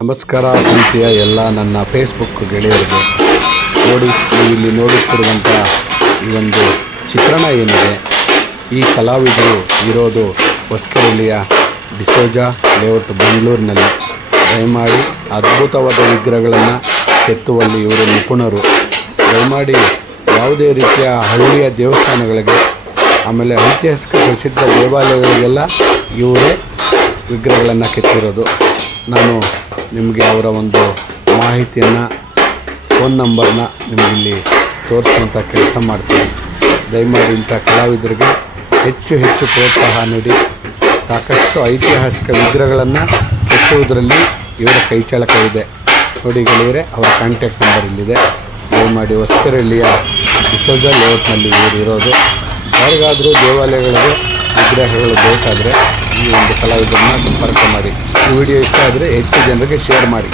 ನಮಸ್ಕಾರ ಪ್ರೀತಿಯ ಎಲ್ಲ ನನ್ನ ಫೇಸ್ಬುಕ್ ಗೆಳೆಯರಿಗೆ. ನೋಡಿ, ನೀವು ಇಲ್ಲಿ ನೋಡುತ್ತಿರುವಂಥ ಈ ಒಂದು ಚಿತ್ರಣ ಏನಿದೆ, ಈ ಕಲಾವಿದರು ಇರೋದು ಹೊಸಕೆರೆಹಳ್ಳಿಯ ಡಿಸೋಜಾ ಲೇಔಟ್ ಬೆಂಗಳೂರಿನಲ್ಲಿ. ದಯಮಾಡಿ ಅದ್ಭುತವಾದ ವಿಗ್ರಹಗಳನ್ನು ಕೆತ್ತುವಲ್ಲಿ ಇವರು ನಿಪುಣರು. ದಯಮಾಡಿ ಯಾವುದೇ ರೀತಿಯ ಹಳ್ಳಿಯ ದೇವಸ್ಥಾನಗಳಿಗೆ, ಆಮೇಲೆ ಐತಿಹಾಸಿಕ ಪ್ರಸಿದ್ಧ ದೇವಾಲಯಗಳಿಗೆಲ್ಲ ಇವರೇ ವಿಗ್ರಹಗಳನ್ನು ಕೆತ್ತಿರೋದು. ನಾನು ನಿಮಗೆ ಅವರ ಒಂದು ಮಾಹಿತಿಯನ್ನು, ಫೋನ್ ನಂಬರ್ನ ನಿಮಗಿಲ್ಲಿ ತೋರಿಸುವಂಥ ಕೆಲಸ ಮಾಡ್ತೀನಿ. ದಯಮಾಡಿ ಇಂಥ ಕಲಾವಿದರಿಗೆ ಹೆಚ್ಚು ಪ್ರೋತ್ಸಾಹ ನೀಡಿ. ಸಾಕಷ್ಟು ಐತಿಹಾಸಿಕ ವಿಗ್ರಹಗಳನ್ನು ಕೆತ್ತುವುದರಲ್ಲಿ ಇವರ ಕೈಚಳಕ ಇದೆ. ನೋಡಿ ಗೆಳೆಯರೆ, ಅವರ ಕಾಂಟ್ಯಾಕ್ಟ್ ನಂಬರ್ ಇಲ್ಲಿದೆ. ದಯಮಾಡಿ ಹೊಸಕೆರೆಹಳ್ಳಿಯ ಡಿಸೋಜಾ ಲೇಔಟ್ನಲ್ಲಿ ಇವರು ಇರೋದು. ಯಾರಿಗಾದರೂ ದೇವಾಲಯಗಳಿಗೆ ವಿಗ್ರಹಗಳು ಬೇಕಾದರೆ ಈ ಒಂದು ಕಲಾವಿದರನ್ನು ಸಂಪರ್ಕ ಮಾಡಿ. ಈ ವಿಡಿಯೋ ಇಷ್ಟ ಆದರೆ ಹೆಚ್ಚು ಜನರಿಗೆ ಶೇರ್ ಮಾಡಿ.